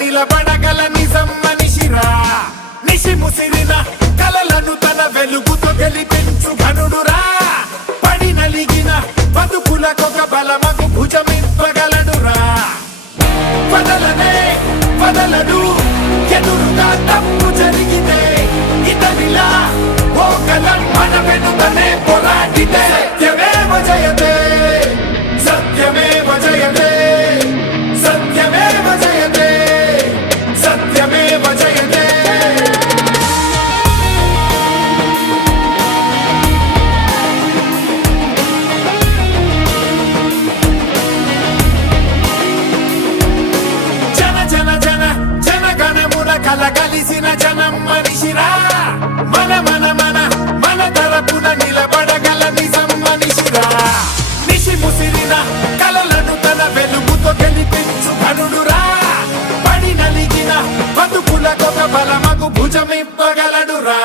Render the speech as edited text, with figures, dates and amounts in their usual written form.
నిలబడగల నిజం మనిషిరా నిశి ముసిరిన కలలను తన వెలుగుతో గెలిపించు ఘనుడురా పడి నలిగిన బతుకులకొక బలమగు భుజమింపగలడురా వదలడు ఎదురుగా తప్పు జరిగితే ఇతనిలా ఓ కలం మన వెనుకనే పోరాడితే సత్యమేవ జయతే సత్యమేవ జయతే సత్యమేవ జయతే సత్యమేవ జయతే కలగలిసిన జనం మనిషిరా మన తరపున నిలబడగల నిజం మనిషిరా నిశి ముసిరిన కలలను తన వెలుగుతో గెలిపించు ఘనుడురా పడి నలిగిన బతుకులకొక బలమగు భుజమిప్పగలడురా